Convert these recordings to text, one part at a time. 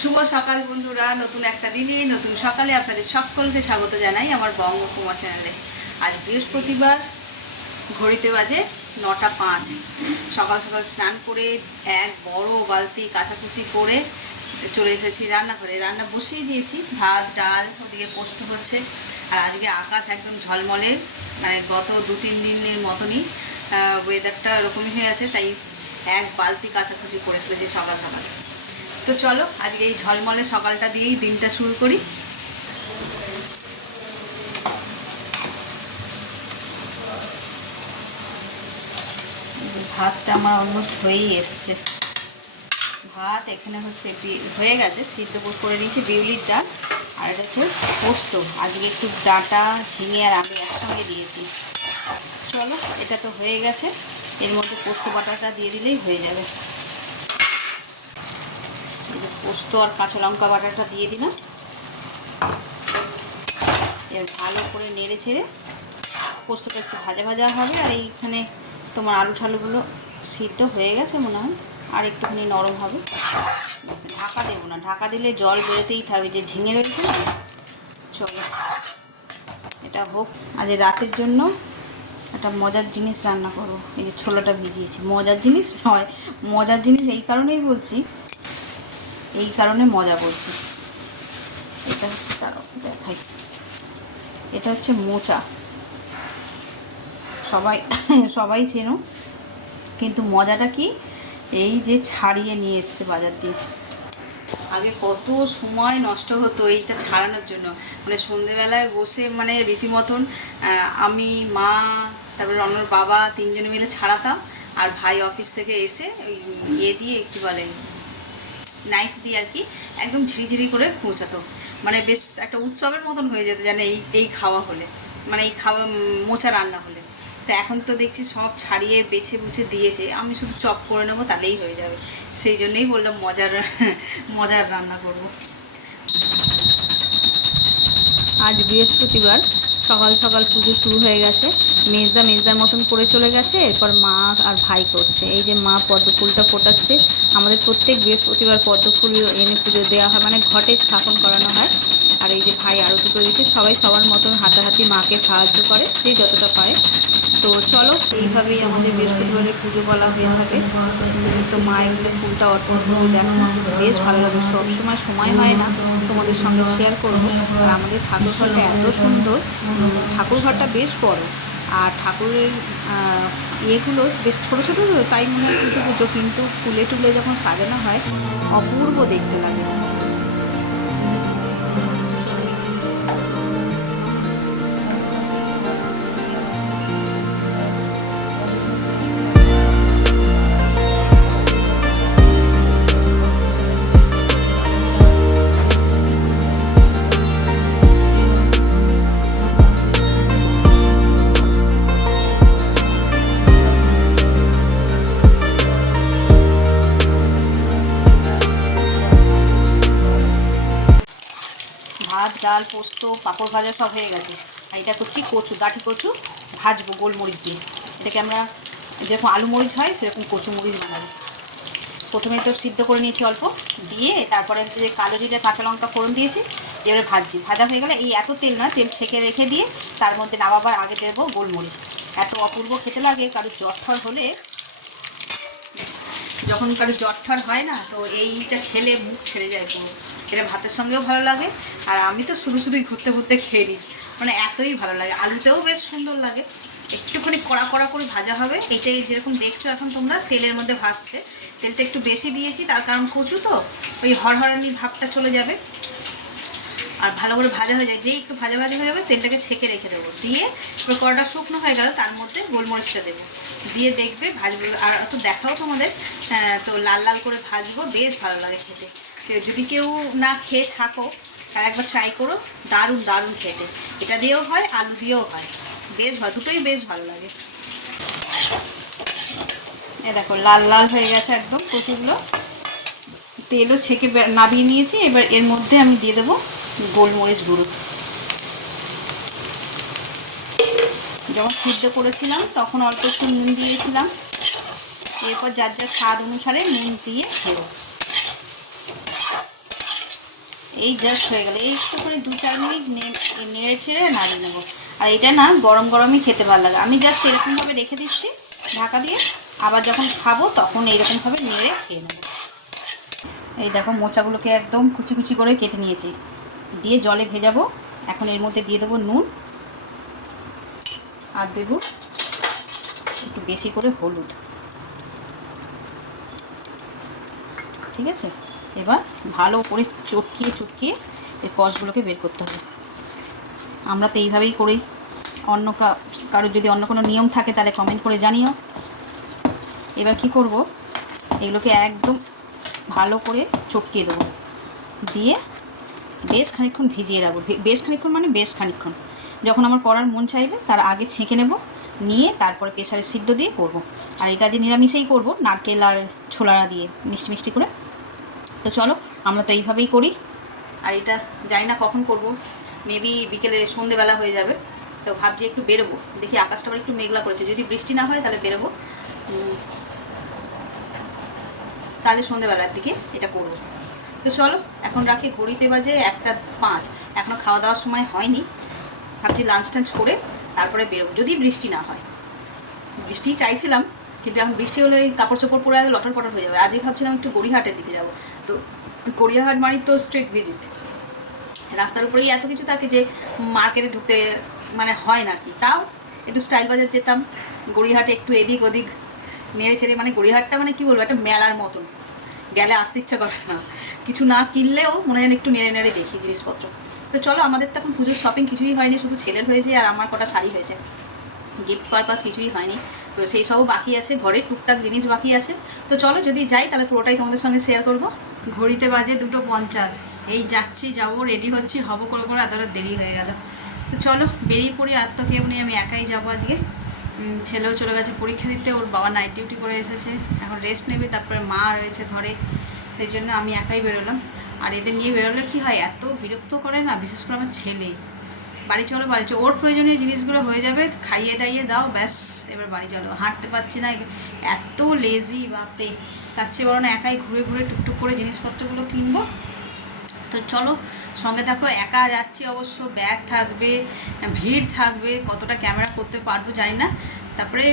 শুভ সকাল বন্ধুরা, নতুন একটা দিনে, নতুন সকালে আপনাদের সকলকে স্বাগত জানাই আমার বঙ্গ কুমার চ্যানেলে। আজ বৃহস্পতিবার, ঘড়িতে বাজে নটা পাঁচ। সকাল সকাল স্নান করে এক বড় বালতি কাচাকুচি করে চলে এসেছি রান্নাঘরে। রান্না বসিয়ে দিয়েছি, ভাত, ডাল, ওদিকে পোস্ত হচ্ছে। আর আজকে আকাশ একদম ঝলমলে মানে গত দু তিন দিনের মতনই ওয়েদারটা এরকমই হয়ে আছে, তাই এক বালতি কাচাকুচি করে ফেলেছি সকাল সকাল। তো চলো, আজকে এই ঝলমলে সকালটা দিয়েই দিনটা শুরু করি। ভাতটা আমার অলমোস্ট হয়েই এসছে। ভাত এখানে হচ্ছে হয়ে গেছে, সিদ্ধ করে নিয়েছি বিউলির ডাল, আর এটা হচ্ছে পোস্ত। আজকে একটু ডাঁটা, ঝিঙে আর আলু একসঙ্গে দিয়েছি। চলো, এটা তো হয়ে গেছে। এর মধ্যে পোস্ত বাটাটা দিয়ে দিলেই হয়ে যাবে। পোস্ত আর কাঁচা লঙ্কা বাটাটা দিয়ে দিলাম। এর ভালো করে নেড়ে ছেড়ে পোস্তটা একটু ভাজা ভাজা হবে, আর এইখানে তোমার আলু ঠালুগুলো সিদ্ধ হয়ে গেছে মনে হয়, আর একটুখানি নরম হবে। ঢাকা দেবো না, ঢাকা দিলে জল বেরোতেই থাকবে, যে ঝিঙে রয়েছে চলো, এটা হোক, আজ রাতের জন্য একটা মজার জিনিস রান্না করব। এই যে ছোলাটা ভিজিয়েছি, মজার জিনিস নয়, মজার জিনিস এই কারণেই বলছি। এই কারণে মজা বলছি এটা হচ্ছে তারও দেখাই। এটা হচ্ছে মোচা। সবাই সবাই চেনো, কিন্তু মজাটা কি? এই যে ছাড়িয়ে নিয়ে এসছে বাজার দিয়ে। আগে কত সময় নষ্ট হতো এইটা ছাড়ানোর জন্য। মানে সন্ধেবেলায় বসে মানে রীতিমতন আমি, মা, তারপরে অন্যর বাবা তিনজনে মিলে ছাড়াতাম, আর ভাই অফিস থেকে এসে ওই ইয়ে দিয়ে, কী বলে নাইফ দিয়ে আর কি একদম ঝিরিঝিরি করে পৌঁছাতো। মানে বেশ একটা উৎসবের মতন হয়ে যেত যেন এই এই খাওয়া হলে। মানে এই খাওয়া মোচা রান্না হলে। তো এখন তো দেখছি সব ছাড়িয়ে, বেছে বুছে দিয়েছে। আমি শুধু চপ করে নেব, তাহলেই হয়ে যাবে। সেই জন্যেই বললাম মজার মজার রান্না করব। আজ বৃহস্পতিবার, সকাল সকাল পুজো শুরু হয়ে গেছে। মেজদা মেজদার মতন করে চলে গেছে, এরপর মা আর ভাই করছে। এই যে মা পদ্ম ফুলটা ফোটাচ্ছে, আমাদের প্রত্যেক বৃহস্পতিবার পদ্ম ফুল এনে পুজো দেওয়া হয় মানে ঘটে স্থাপন করানো হয়। আর এই যে ভাই আরতি করে দিচ্ছে, সবাই সবার মতন হাতাহাতি মাকে সাহায্য করে, যে যতটা পারে। তো চলো এইভাবেই আমাদের বৃহস্পতিবারের পুজো বলা হয়ে থাকে। তো মা এগুলো ফুলটা অর্পণ করে দেখো বেশ ভালো লাগে। সবসময় সময় হয় না তোমাদের সঙ্গে শেয়ার করব। আর আমাদের ঠাকুর ঘরটা এত সুন্দর উম, ঠাকুর ঘরটা বেশ বড়। আর ঠাকুরের ইয়েগুলো বেশ ছোটো ছোটো তাই মনে হয় পুজো পুজো কিন্তু ফুলে টুলে যখন সাজানো হয় অপূর্ব দেখতে লাগে। ডাল, পোস্ত, পাঁপড় ভাজা সব হয়ে গেছে। আর এটা করছি কচু, গাঠি কচু, ভাজবো গোলমরিচ দিয়ে। এটাকে আমরা যেরকম আলু মরিচ হয়, সেরকম কচু মরিচ বানাবো। প্রথমে তো সিদ্ধ করে নিয়েছি অল্প, দিয়ে তারপরে যে কালো জিরে, কাঁচা লঙ্কা, ফোড়ন দিয়েছি এবারে ভাজছি। ভাজা হয়ে গেলে এই এত তেল না তেল ছেঁকে রেখে দিয়ে তার মধ্যে নামাবার আগে দেবো গোলমরিচ। এত অপূর্ব খেতে লাগে, কারোর জ্বর হলে। যখন কারও জ্বর হয় না, তো এইটা খেলে মুখ ছেড়ে যায় পুরো। এটা ভাতের সঙ্গেও ভালো লাগে। আর আমি তো শুধু শুধুই ঘুরতে ঘুরতে খেয়ে নিই। মানে এতই ভালো লাগে। আলুতেও বেশ সুন্দর লাগে। একটুখানি কড়া কড়া করে ভাজা হবে। এটাই যেরকম দেখছ এখন তোমরা, তেলের মধ্যে ভাসছে তেলটা একটু বেশি দিয়েছি, তার কারণ কচু তো, ওই হরহরানি ভাবটা চলে যাবে। আর ভালো করে ভাজা হয়ে যায়। যেই একটু ভাজা ভাজা হয়ে যাবে, তেলটাকে ছেঁকে রেখে দেবো। দিয়ে এবার কড়াটা শুকনো হয়ে গেল, তার মধ্যে গোলমরিচটা দেবো। দিয়ে দেখবে ভাজবো। আর তো দেখাও তোমাদের তো লাল লাল করে ভাজবো। বেশ ভালো লাগে খেতে। যদি কেউ না খেয়ে থাকো, তার একবার ট্রাই করো, দারুণ দারুণ খেতে। এটা দিয়েও হয়, আলু দিয়েও হয়। বেশ ভালো দুটোই বেশ ভালো লাগে। এ দেখো, লাল লাল হয়ে গেছে একদম কচুগুলো। তেলও ছেঁকে নাবিয়ে নিয়েছি, এবার এর মধ্যে আমি দিয়ে দেবো গোলমরিচ গুঁড়ো। যখন সিদ্ধ করেছিলাম, তখন অল্প একটু নুন দিয়েছিলাম। এরপর যার যার স্বাদ অনুসারে নুন দিয়ে দেবো। এই জাস্ট হয়ে গেল। এই একটু করে দু চার মিনিট নেড়ে ছেড়ে নাড়িয়ে নেব। আর এটা না গরম গরমই খেতে ভালো লাগে। আমি জাস্ট এরকমভাবে রেখে দিচ্ছি ঢাকা দিয়ে। আবার যখন খাব তখন এইরকমভাবে নেড়ে খেয়ে নেব। এই দেখো মোচাগুলোকে একদম কুচি কুচি করে কেটে নিয়েছি। দিয়ে জলে ভেজাবো। এখন এর মধ্যে দিয়ে দেবো নুন আর দেবো একটু বেশি করে হলুদ। ঠিক আছে? এবার ভালো করে চটকিয়ে চটকিয়ে এই কষগুলোকে বের করতে হবে। আমরা তো এইভাবেই করি। অন্য কারোর যদি অন্য কোনো নিয়ম থাকে তাহলে কমেন্ট করে জানিও। এবার কি করব? এগুলোকে একদম ভালো করে চটকিয়ে দেবো। দিয়ে বেশ খানিকক্ষণ ভিজিয়ে রাখব। বেশ খানিকক্ষণ মানে বেশ খানিকক্ষণ। যখন আমার করার মন চাইবে তার আগে ছেঁকে নেব, নিয়ে তারপরে প্রেসারে সিদ্ধ দিয়ে করব। আর এটা যে নিরামিষেই করব, নারকেল আর ছোলারা দিয়ে মিষ্টি মিষ্টি করে। তো চলো, আমরা তো এইভাবেই করি। আর এটা জানি না কখন করব। মেবি বিকেলে সন্ধেবেলা হয়ে যাবে। তো ভাবছি একটু বেরোবো। দেখি আকাশটা আবার একটু মেঘলা করেছে। যদি বৃষ্টি না হয় তাহলে বেরোবো। তাহলে সন্ধেবেলার দিকে এটা করব। তো চলো, এখন রাখি ঘড়িতে বাজে একটা পাঁচ। এখনও খাওয়া দাওয়ার সময় হয়নি। ভাবছি লাঞ্চ টাঞ্চ করে তারপরে বেরোবো। যদি বৃষ্টি না হয়। বৃষ্টি চাইছিলাম। কিন্তু এখন বৃষ্টি হলে এই কাপড় চোপড় পরে লটর পটর হয়ে যাবে। আজই ভাবছিলাম একটু গড়িয়াহাটের দিকে যাব। তো গড়িয়াহাট মানে তো স্ট্রিট ভিজিট রাস্তার উপরেই এত কিছু থাকে যে মার্কেটে ঢুকতে মানে হয় না কি। তাও একটু স্টাইল বাজার যেতাম। গড়িয়াহাটে একটু এদিক ওদিক, নেড়ে ছেড়ে মানে গড়িয়াহাটটা মানে কি বলব? একটা মেলার মতন। গেলে আসতে ইচ্ছা করে না। কিছু না কিনলেও মনে যেন একটু নেড়ে নেড়ে দেখি জিনিসপত্র। তো চলো, আমাদের তো এখন পুজোর শপিং কিছুই হয়নি। শুধু ছেলের হয়েছে আর আমার কটা শাড়ি হয়েছে। গিফট পারপাস কিছুই হয়নি। তো সেই সবও বাকি আছে ঘরে টুকটাক জিনিস বাকি আছে। তো চলো যদি যাই তাহলে পুরোটাই তোমাদের সঙ্গে শেয়ার করব। ঘড়িতে বাজে দুটো পঞ্চাশ। এই যাচ্ছি, যাব রেডি হচ্ছি, হব করে করে এতটা দেরি হয়ে গেল। তো চলো বেরিয়ে পড়ি, আর তো কেউ নেই, আমি একাই যাব আজকে। ছেলেও চলে গেছে পরীক্ষা দিতে, ওর বাবা নাইট ডিউটি করে এসেছে। এখন রেস্ট নেবে, তারপরে মা রয়েছে ঘরে। সেই জন্য আমি একাই বেরোলাম। আর এদের নিয়ে বেরোলে কি হয়, এত বিরক্ত করে না, বিশেষ করে আমার ছেলে। বাড়ি চলো বাড়ি চলো। ওর প্রয়োজনীয় জিনিসগুলো হয়ে যাবে, খাইয়ে দাইয়ে দাও, ব্যাস, এবার বাড়ি চলো। হাঁটতে পারছি না এত লেজি বাপরে। তার চেয়ে বরং একাই ঘুরে ঘুরে টুকটুক করে জিনিসপত্রগুলো কিনবো। তো চলো, সঙ্গে দেখো একা যাচ্ছি অবশ্য ব্যাগ থাকবে, ভিড় থাকবে, কতটা ক্যামেরা করতে পারব জানি না। তারপরে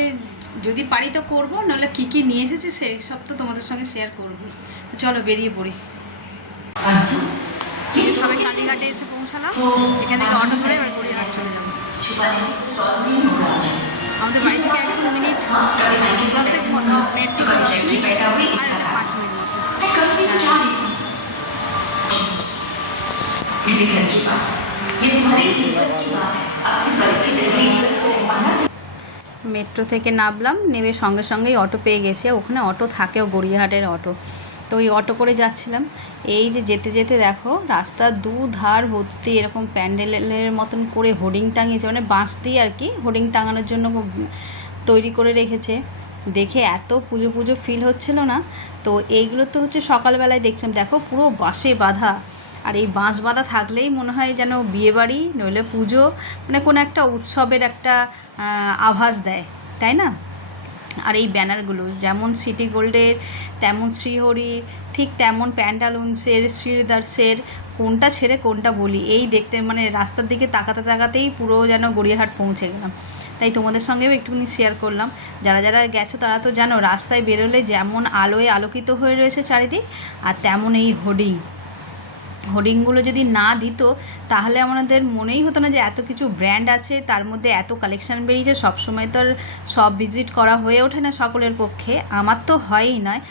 যদি পারি তো করব, নাহলে কী কী নিয়ে এসেছে সেই সব তো তোমাদের সঙ্গে শেয়ার করবোই। চলো, বেরিয়ে পড়ি। সবাই কালীঘাটে এসে পৌঁছালাম। এখান থেকে অটো ধরে এবার গড়িয়াহাট চলে যাব। আমাদের বাড়ি থেকে এক মিনিট, দশেক মতো মেট্রো দশ মিনিট, আর পাঁচ মিনিট মতো। মেট্রো থেকে নামলাম, নেমে সঙ্গে সঙ্গেই অটো পেয়ে গেছে ওখানে অটো থাকেও গড়িয়াহাটের অটো। তো ওই অটো করে যাচ্ছিলাম। এই যে যেতে যেতে দেখো, রাস্তার দু ধার ভর্তি এরকম প্যান্ডেলের মতন করে হোর্ডিং টাঙিয়েছে মানে বাঁশ দিয়ে আর কি হোর্ডিং টাঙানোর জন্য তৈরি করে রেখেছে। দেখে এত পুজো পুজো ফিল হচ্ছিল না। তো এইগুলো তো হচ্ছে সকালবেলায় দেখছিলাম। দেখো পুরো বাঁশে বাঁধা। আর এই বাঁশ বাঁধা থাকলেই মনে হয় যেন বিয়েবাড়ি নইলে পুজো মানে কোনো একটা উৎসবের একটা আভাস দেয়। তাই না? আর এই ব্যানারগুলো, যেমন সিটি গোল্ডের, তেমন শ্রীহরির ঠিক তেমন প্যান্টালুন্সের শ্রীদার্সের কোনটা ছেড়ে কোনটা বলি, এই দেখতে মানে রাস্তার দিকে তাকাতে তাকাতেই পুরো যেন গড়িয়াহাট পৌঁছে গেলাম। তাই তোমাদের সঙ্গেও একটুখানি শেয়ার করলাম। যারা যারা গেছো তারা তো জানো, রাস্তায় বেরোলে যেমন আলোয় আলোকিত হয়ে রয়েছে চারিদিক, আর তেমন এই হোর্ডিং হোর্ডিংগুলো যদি না দিত, তাহলে আমাদের মনেই হতো না যে এত কিছু ব্র্যান্ড আছে, তার মধ্যে এত কালেকশান বেরিয়েছে, সবসময় তো আর সব ভিজিট করা হয়ে ওঠে না সকলের পক্ষে। আমার তো হয়ই নয়।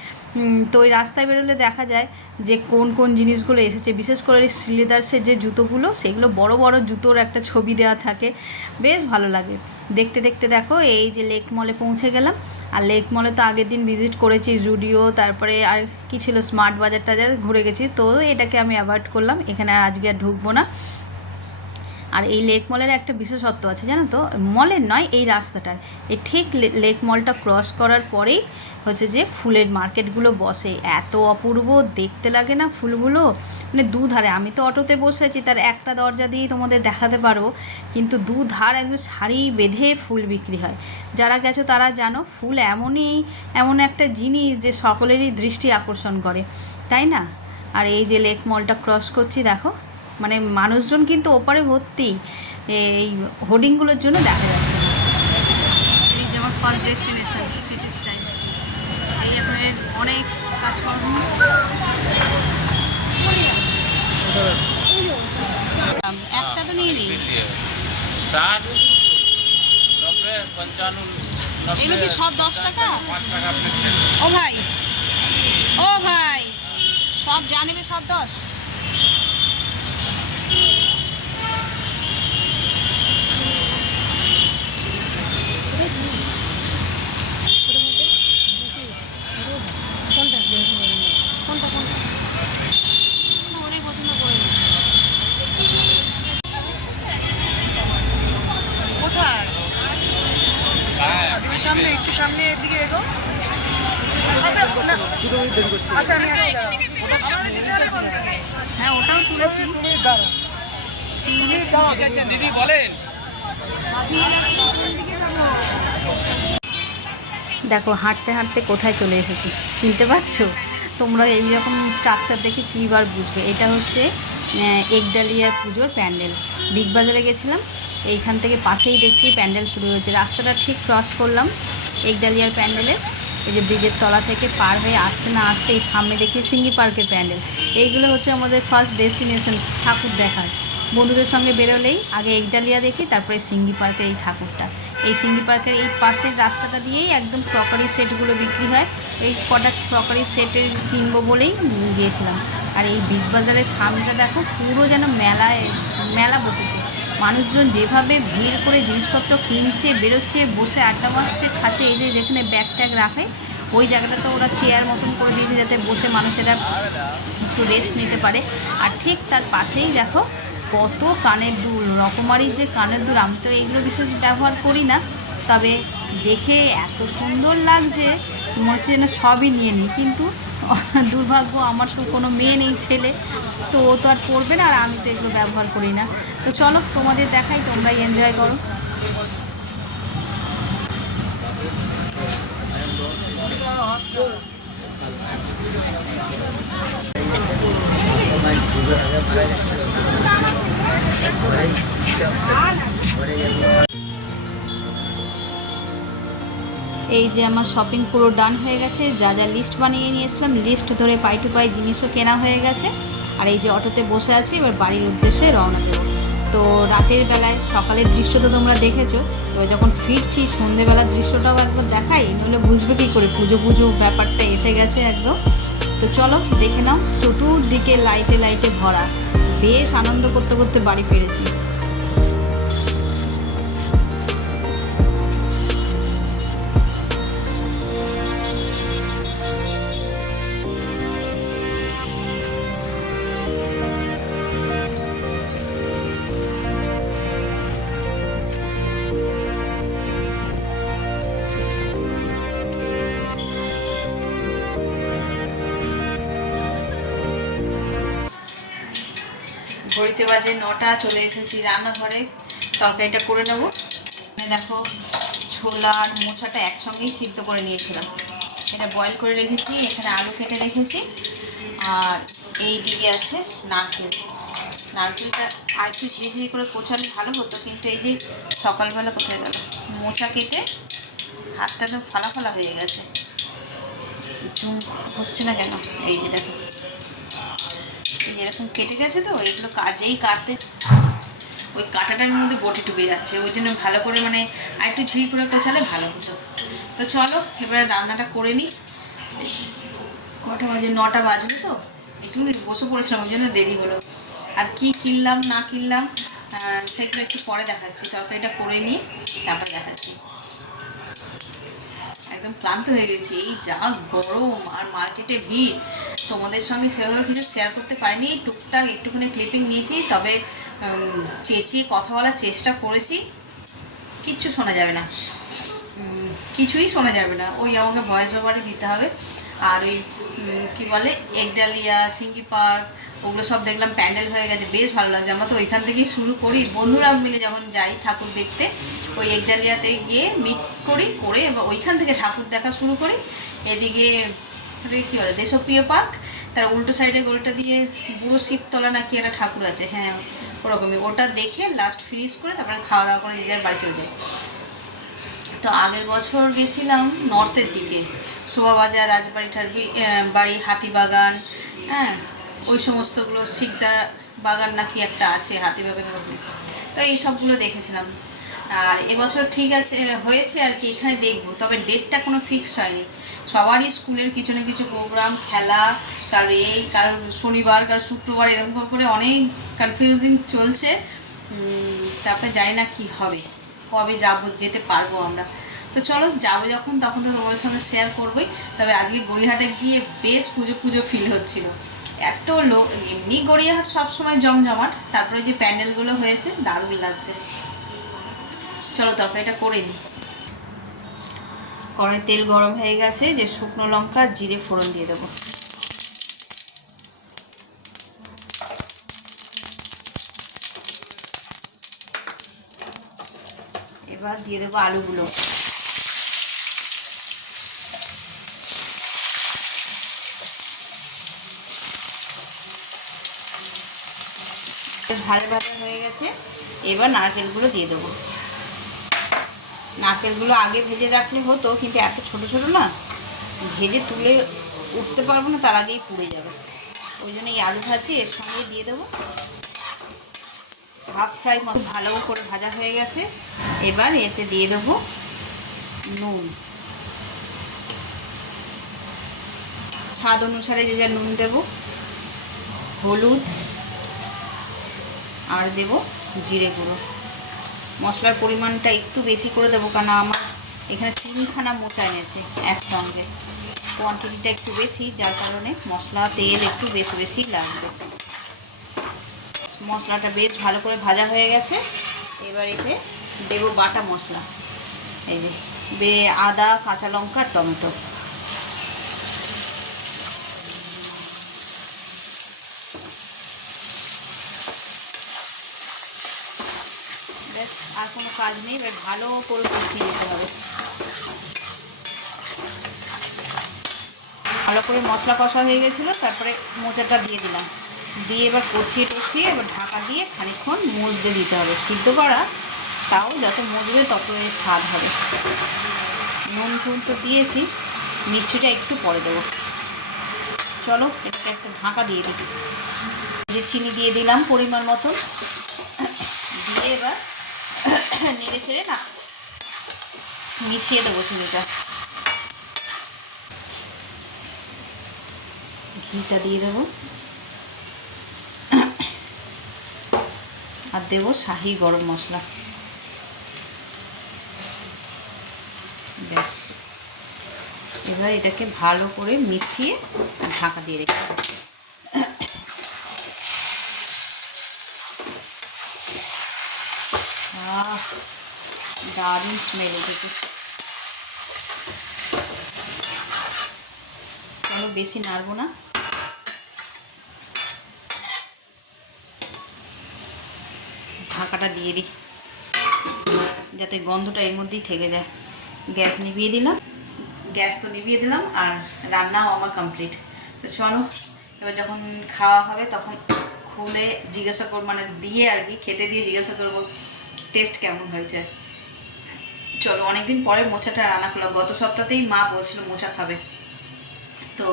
তো ওই রাস্তায় বেরোলে দেখা যায় যে কোন কোন জিনিসগুলো এসেছে। বিশেষ করে শ্রীলেদার্সের যে জুতোগুলো, সেগুলো বড় বড় জুতোর একটা ছবি দেওয়া থাকে। বেশ ভালো লাগে। দেখতে দেখতে দেখো, এই যে লেক মলে পৌঁছে গেলাম। আর লেক মলে তো আগের দিন ভিজিট করেছি, জুডিও, তারপরে আর কি ছিল, স্মার্ট বাজার টাজার, ঘুরে গেছি। তো এটাকে আমি অ্যাভয়েড করলাম। এখানে আর আজকে আর ঢুকবো না। আর এই লেক মলের একটা বিশেষত্ব আছে, জানো তো? মলের নয়, এই রাস্তাটার। এই ঠিক লেক মলটা ক্রস করার পরেই হচ্ছে যে ফুলের মার্কেটগুলো বসে। এত অপূর্ব, দেখতে লাগে না ফুলগুলো? মানে দুধারে, আমি তো অটোতে বসে আছি, তার একটা দরজা দিয়েই তোমাদের দেখাতে পারব কিন্তু দুধার একদম সারি বেঁধে ফুল বিক্রি হয়। যারা গেছো তারা জানো, ফুল এমনই, এমন একটা জিনিস যে সকলেরই দৃষ্টি আকর্ষণ করে। তাই না? আর এই যে লেক মলটা ক্রস করছি, দেখো। মানে মানুষজন কিন্তু ওপারে ভর্তি এই হোর্ডিংগুলোর জন্য দেখা যাচ্ছে। যেমন ফার্স্ট ডেস্টিনেশন সিটি স্টাইল অনেক কাজকর্ম। একটা তো নিয়ে এগুলো কি সব দশ টাকা? ও ভাই ও ভাই সব যা সব দশ? হাঁটতে হাঁটতে কোথায় চলে এসেছি? চিনতে পারছ? তোমরা এই রকম স্ট্রাকচার দেখে কী বার বুঝবে? এটা হচ্ছে একডালিয়ার পুজোর প্যান্ডেল। বিগ বাজারে গেছিলাম, এইখান থেকে পাশেই দেখছি প্যান্ডেল শুরু হয়েছে। রাস্তাটা ঠিক ক্রস করলাম একডালিয়ার প্যান্ডেলের এই যে ব্রিজের তলা থেকে পার হয়ে আসতে না আসতে এই সামনে দেখি সিঙ্গি পার্কের প্যান্ডেল। এইগুলো হচ্ছে আমাদের ফার্স্ট ডেস্টিনেশন ঠাকুর দেখার। বন্ধুদের সঙ্গে বেরোলেই আগে একডালিয়া দেখি, তারপরে সিঙ্গি পার্কের এই ঠাকুরটা। এই সিঙ্গি পার্কের এই পাশের রাস্তাটা দিয়েই একদম ক্রকারি সেটগুলো বিক্রি হয়। এই কটা ক্রকারি সেটের কিনবো বলেই গিয়েছিলাম। আর এই বিগ বাজারের সামনেটা দেখো, পুরো যেন মেলায়, মেলা বসেছে। মানুষজন যেভাবে ভিড় করে জিনিসপত্র কিনছে, বেরোচ্ছে, বসে আড্ডা মারছে, খাচ্ছে, এই যে যেখানে ব্যাগ ট্যাগ রাখে, ওই জায়গাটা তো ওরা চেয়ার মতন করে দিয়েছে যাতে বসে মানুষেরা একটু রেস্ট নিতে পারে। আর ঠিক তার পাশেই দেখো কত কানের দুল, রকমারির যে কানের দুল, আমি তো এইগুলো বিশেষ ব্যবহার করি না, তবে দেখে এত সুন্দর লাগছে, মনে হচ্ছে যেন সবই নিয়ে নিই, কিন্তু দুর্ভাগ্য আমার তো কোনো মেয়ে নেই, ছেলে, তো ও তো আর পড়বে না, আর আমি তো এগুলো ব্যবহার করি না। তো চলো, তোমাদের দেখাই, তোমরাই এনজয় করো। এই যে আমার শপিং পুরো ডান হয়ে গেছে। যা যা লিস্ট বানিয়ে নিয়ে এসলাম লিস্ট ধরে পাই টু পাই জিনিসও কেনা হয়ে গেছে। আর এই যে অটোতে বসে আছি, এবার বাড়ির উদ্দেশ্যে রওনা দেবো। তো রাতের বেলায় সকালের দৃশ্য তো তোমরা দেখেছ, এবার যখন ফিরছি, সন্ধেবেলার দৃশ্যটাও একবার দেখাই নইলে বুঝবে কী করে, পুজো পুজো ব্যাপারটা এসে গেছে একদম। তো চলো দেখে নাও, চতুর্দিকে লাইটে লাইটে ভরা। বেশ আনন্দ করতে করতে বাড়ি ফিরেছি। বাজে নটা, চলে এসেছি রান্নাঘরে। তরকারিটা করে নেব। দেখো, ছোলা আর মোচাটা একসঙ্গেই সিদ্ধ করে নিয়েছিলাম। এটা বয়েল করে রেখেছি, এখানে আলু কেটে রেখেছি। আর এই দিকে আছে নারকেল। নারকেলটা আর একটু ঝিরি ঝিরি করে কোচালে ভালো হতো, কিন্তু এই যে সকালবেলা কোথায় গেল? মোচা কেটে হাতটা তো ফালা ফালা হয়ে গেছে। হচ্ছে না কেন? এই যে দেখো। এরকম কেটে গেছে তো এগুলো যেই কাটতে ওই কাটাটার মধ্যে বটি ডুবে যাচ্ছে, ওই জন্য ভালো করে মানে আর একটু ঝিরি করে কোচালে ভালো হতো। তো চলো, এবারে রান্নাটা করে নিই কটা বাজে? নটা বাজবে তো। একটু বসে পড়েছিলাম, ওই জন্য দেরি হলো। আর কি কিনলাম, না কিনলাম সেগুলো একটু পরে দেখাচ্ছি। তরকারিটা করে নিয়ে তারপর দেখাচ্ছি। একদম ক্লান্ত হয়ে গেছি। এই যা গরম, আর মার্কেটে ভিড়। তোমাদের সঙ্গে সেভাবে কিছু শেয়ার করতে পারিনি। টুকটাক একটুখানি ক্লিপিং নিয়েছি, তবে চেঁচিয়ে কথা বলার চেষ্টা করেছি। কিচ্ছু শোনা যাবে না। কিছুই শোনা যাবে না। ওই আমাকে ভয়েস ওভারই দিতে হবে। আর ওই কি বলে একডালিয়া সিঙ্গি পার্ক ওগুলো সব দেখলাম প্যান্ডেল হয়ে গেছে। বেশ ভালো লাগছে। আমরা তো ওইখান থেকেই শুরু করি। বন্ধুরা মিলে যখন যাই ঠাকুর দেখতে, ওই একডালিয়াতে গিয়ে মিট করি, করে এবার ওইখান থেকে ঠাকুর দেখা শুরু করি। এদিকে ওটাকে বলে, দেশপ্রিয় পার্ক? তার উল্টো সাইডে গোলটা দিয়ে বুড়ো শিবতলা নাকি একটা ঠাকুর আছে হ্যাঁ ওরকমই। ওটা দেখে লাস্ট ফিনিশ করে তারপরে খাওয়া দাওয়া করে যে যার বাড়ি চলে যায়। তো আগের বছর গেছিলাম নর্থের দিকে, শোভাবাজার রাজবাড়ি ঠারবি বাড়ি, হাতিবাগান হ্যাঁ ওই সমস্তগুলো শিকদার বাগান নাকি একটা আছে, হাতিবাগানের ওখানে তো এই সবগুলো দেখেছিলাম। আর এবছর ঠিক আছে, হয়েছে আর কি, এখানে দেখব, তবে ডেটটা কোনো ফিক্স হয়নি। সবারই স্কুলের কিছু না কিছু প্রোগ্রাম খেলা কার এই কার শনিবার কার শুক্রবার, এরকম করে অনেক কনফিউজিং চলছে। তারপরে জানি না কি হবে, কবে যাব, যেতে পারব আমরা। তো চলো, যাব যখন, তখন তো তোমাদের সঙ্গে শেয়ার করবোই। তবে আজকে গড়িয়াহাটে গিয়ে বেশ পুজো পুজো ফিল হচ্ছিল। এত লোক এমনি গড়িয়াহাট সবসময় জমজমাট, তারপরে যে প্যান্ডেলগুলো হয়েছে, দারুণ লাগছে। চলো তরকারিটা করে নিই কড়াই তেল গরম হয়ে গেছে, যে শুকনো লঙ্কা, জিরে, ফোড়ন দিয়ে দেবো। এবার দিয়ে দেবো আলুগুলো। ভাজা ভাজা হয়ে গেছে, এবার নারকেলগুলো দিয়ে দেবো। নারকেলগুলো আগে ভেজে রাখলে হতো, কিন্তু এত ছোট ছোট না, ভেজে তুলে উঠতে পারব না, তার আগেই পুড়ে যাবে। ওই জন্য এই আলু ভাজি এর সঙ্গে দিয়ে দেবো। হাফ ফ্রাই মতো ভালো করে ভাজা হয়ে গেছে। এবার এতে দিয়ে দেবো নুন। স্বাদ অনুসারে যে যা নুন দেবো, হলুদ, আর দেব জিরে গুঁড়ো। মশলার পরিমাণটা একটু বেশি করে দেবো কারণ আমার এখানে তিনখানা মোচা এনেছে একসঙ্গে। কোয়ান্টিটিটা একটু বেশি, যার কারণে মশলা, তেল একটু বেশি বেশি লাগবে। মশলাটা বেশ ভালো করে ভাজা হয়ে গেছে। এবার এতে দেবো বাটা মশলা। এই যে, বে, আদা, কাঁচা লঙ্কা, টমেটো ব্যাস আর নেই এবার ভালো করে কষিয়ে নিতে হবে। ভালো করে মশলা কষা হয়ে গেছিল, তারপরে মোচাটা দিয়ে দিলাম। দিয়ে এবার কষিয়ে টষিয়ে এবার ঢাকা দিয়ে খানিকক্ষণ মজতে দিতে হবে। সিদ্ধ করা, তাও যত মজবে তত এর স্বাদ হবে। নুন টুন তো দিয়েছি, মিষ্টিটা একটু পরে দেবো। চলো, এটাকে একটা ঢাকা দিয়ে দিই। যে চিনি দিয়ে দিলাম পরিমাণ মতো দিয়ে এবার নেড়ে ছেড়ে না মিশিয়ে দেবো চিনিটা। ঘিটা দিয়ে দেবো। আর দেবো শাহি গরম মশলা। ব্যাস। এবার এটাকে ভালো করে মিশিয়ে ঢাকা দিয়ে রেখে দেবো আহ দারুণ স্মেল উঠেছে চলো বেশি নাড়বো না। ঢাকাটা দিয়ে দিই। যাতে গন্ধটা এর মধ্যেই থেকে যায়। গ্যাস নিভিয়ে দিলাম। গ্যাস তো নিভিয়ে দিলাম আর রান্নাও আমার কমপ্লিট তো চলো, এবার যখন খাওয়া হবে তখন খুলে জিজ্ঞাসা করব মানে দিয়ে আর কি, খেতে দিয়ে জিজ্ঞাসা করব টেস্ট কেমন হয়েছে? চলো, অনেকদিন পরে মোচাটা রান্না করলাম। গত সপ্তাহতেই মা বলছিল মোচা খাবে। তো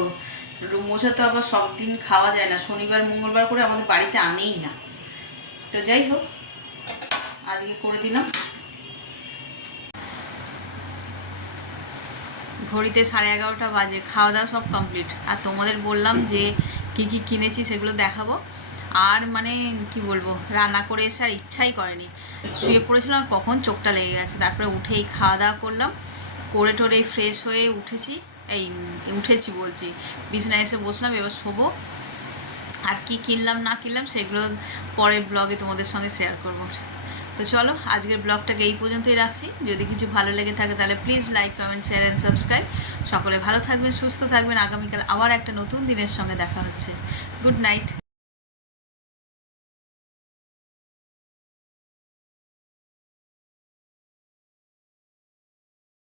মোচা তো আবার সব দিন খাওয়া যায় না। শনিবার, মঙ্গলবার করে আমাদের বাড়িতে আনেই না। তো যাই হোক, আজকে করে দিলাম। ঘড়িতে সাড়ে এগারোটা বাজে। খাওয়া দাওয়া সব কমপ্লিট আর তোমাদের বললাম যে কি কি কিনেছি সেগুলো দেখাবো। আর মানে কি বলব, রান্না করে এসে আর ইচ্ছাই করেনি। শুয়ে পড়েছিলাম কখন চোখটা লেগে গেছে। তারপরে উঠেই খাওয়া দাওয়া করলাম। করে টোরে ফ্রেশ হয়ে উঠেছি। এই উঠেছি বলছি। বিছানায় এসে বসলাম, এবার শোবো। আর কি কিনলাম, না কিনলাম, সেগুলো পরের ব্লগে তোমাদের সঙ্গে শেয়ার করব। তো চলো, আজকের ব্লগটাকে এই পর্যন্তই রাখছি। যদি কিছু ভালো লেগে থাকে, তাহলে please like comment share and subscribe সকলে ভালো থাকবেন, সুস্থ থাকবেন। আগামীকাল আবার একটা নতুন দিনের সঙ্গে দেখা হচ্ছে। Good night